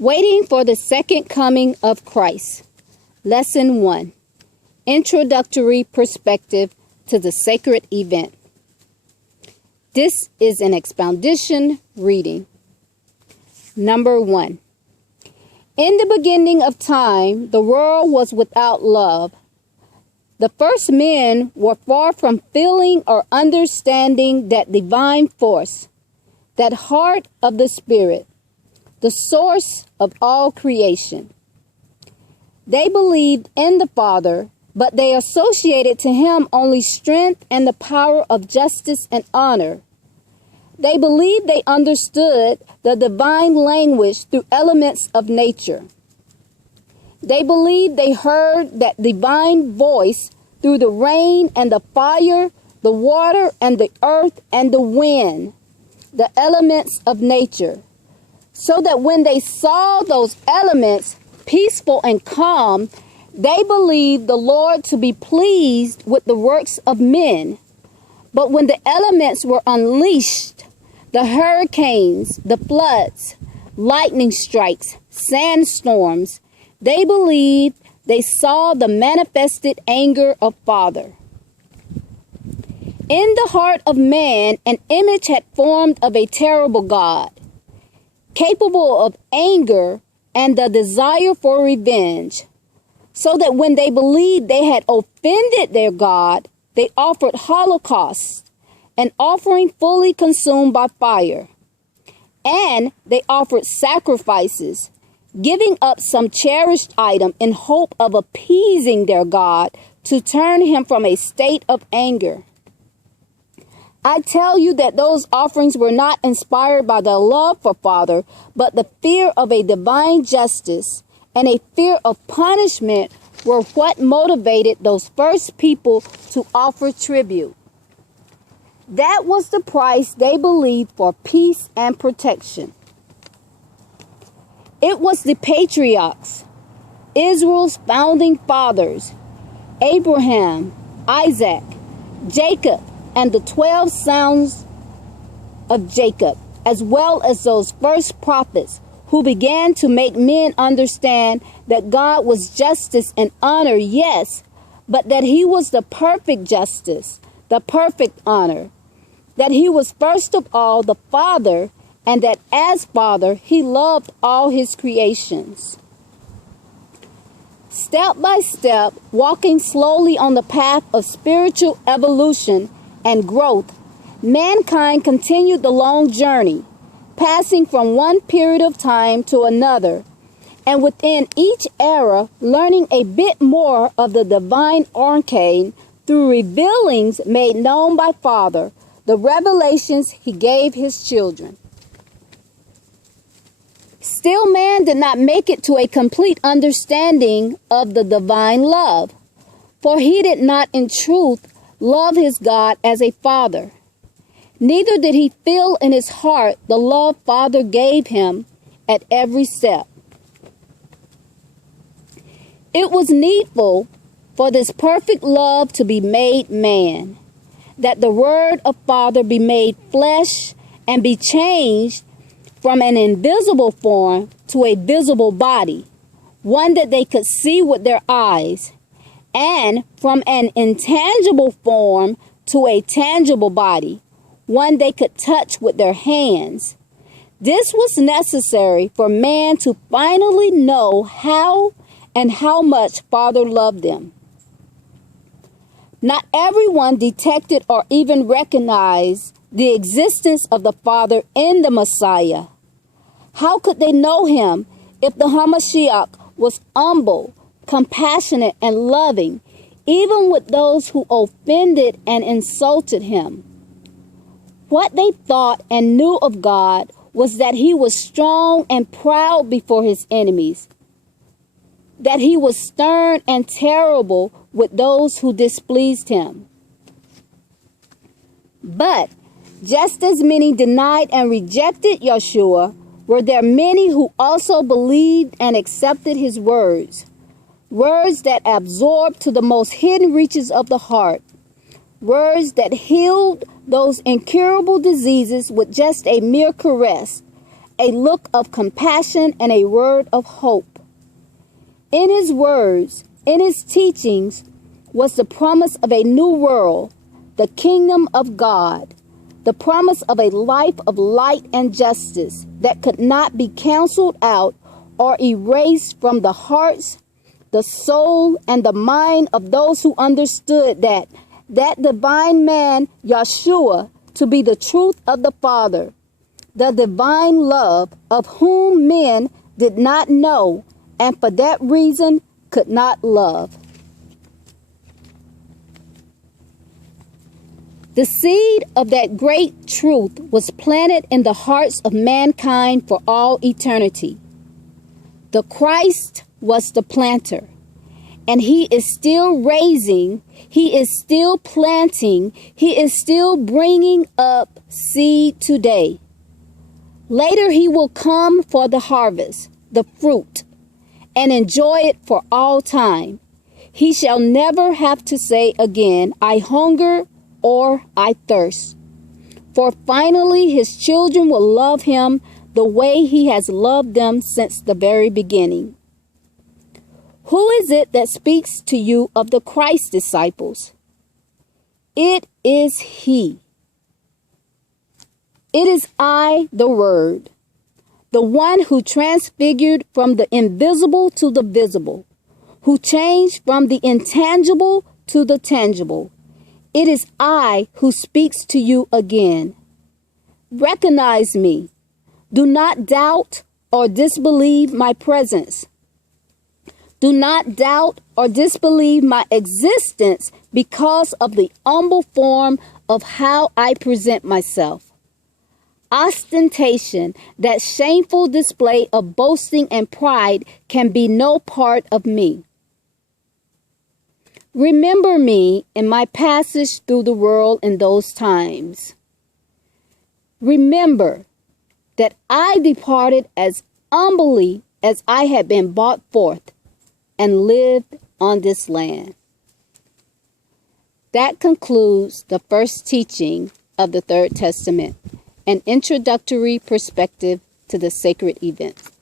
Waiting for the second coming of Christ. Lesson 1. Introductory perspective to the sacred event. This is an exposition reading. Number 1. In the beginning of time, the world was without love. The first men were far from feeling or understanding that divine force, that heart of the Spirit, the source of all creation. They believed in the Father, but they associated to him only strength and the power of justice and honor. They believed they understood the divine language through elements of nature. They believed they heard that divine voice through the rain and the fire, the water and the earth and the wind, the elements of nature. So that when they saw those elements peaceful and calm, they believed the Lord to be pleased with the works of men. But when the elements were unleashed, the hurricanes, the floods, lightning strikes, sandstorms, they believed they saw the manifested anger of Father. In the heart of man, an image had formed of a terrible God, capable of anger and the desire for revenge, so that when they believed they had offended their God, they offered holocausts, an offering fully consumed by fire. And they offered sacrifices, giving up some cherished item in hope of appeasing their God to turn him from a state of anger. I tell you that those offerings were not inspired by the love for Father, but the fear of a divine justice and a fear of punishment were what motivated those first people to offer tribute. That was the price they believed for peace and protection. It was the patriarchs, Israel's founding fathers, Abraham, Isaac, Jacob, and the 12 sons of Jacob, as well as those first prophets who began to make men understand that God was justice and honor, yes, but that he was the perfect justice, the perfect honor, that he was first of all the Father, and that as Father, he loved all his creations. Step by step, walking slowly on the path of spiritual evolution and growth, mankind continued the long journey, passing from one period of time to another, and within each era learning a bit more of the divine arcane through revealings made known by Father, the revelations he gave his children. Still, man did not make it to a complete understanding of the divine love, for he did not in truth love his God as a father. Neither did he feel in his heart the love Father gave him at every step. It was needful for this perfect love to be made man, that the word of Father be made flesh and be changed from an invisible form to a visible body, one that they could see with their eyes, and from an intangible form to a tangible body, one they could touch with their hands. This was necessary for man to finally know how and how much Father loved them. Not everyone detected or even recognized the existence of the Father in the Messiah. How could they know him if the Hamashiach was humble, compassionate, and loving, even with those who offended and insulted him? What they thought and knew of God was that he was strong and proud before his enemies, that he was stern and terrible with those who displeased him. But just as many denied and rejected Yeshua, were there many who also believed and accepted his words, words that absorbed to the most hidden reaches of the heart, words that healed those incurable diseases with just a mere caress, a look of compassion, and a word of hope. In his words, in his teachings, was the promise of a new world, the kingdom of God, the promise of a life of light and justice that could not be canceled out or erased from the hearts, the soul, and the mind of those who understood that divine man, Yeshua, to be the truth of the Father, the divine love of whom men did not know, and for that reason could not love. The seed of that great truth was planted in the hearts of mankind for all eternity. The Christ was the planter, and he is still raising, he is still planting, he is still bringing up seed today. Later he will come for the harvest, the fruit, and enjoy it for all time. He shall never have to say again, I hunger or I thirst. For finally his children will love him the way he has loved them since the very beginning. Who is it that speaks to you of the Christ disciples? It is he. It is I, the Word, the one who transfigured from the invisible to the visible, who changed from the intangible to the tangible. It is I who speaks to you again. Recognize me. Do not doubt or disbelieve my presence. Do not doubt or disbelieve my existence because of the humble form of how I present myself. Ostentation, that shameful display of boasting and pride, can be no part of me. Remember me in my passage through the world in those times. Remember that I departed as humbly as I had been brought forth, and lived on this land. That concludes the first teaching of the Third Testament, an introductory perspective to the sacred events.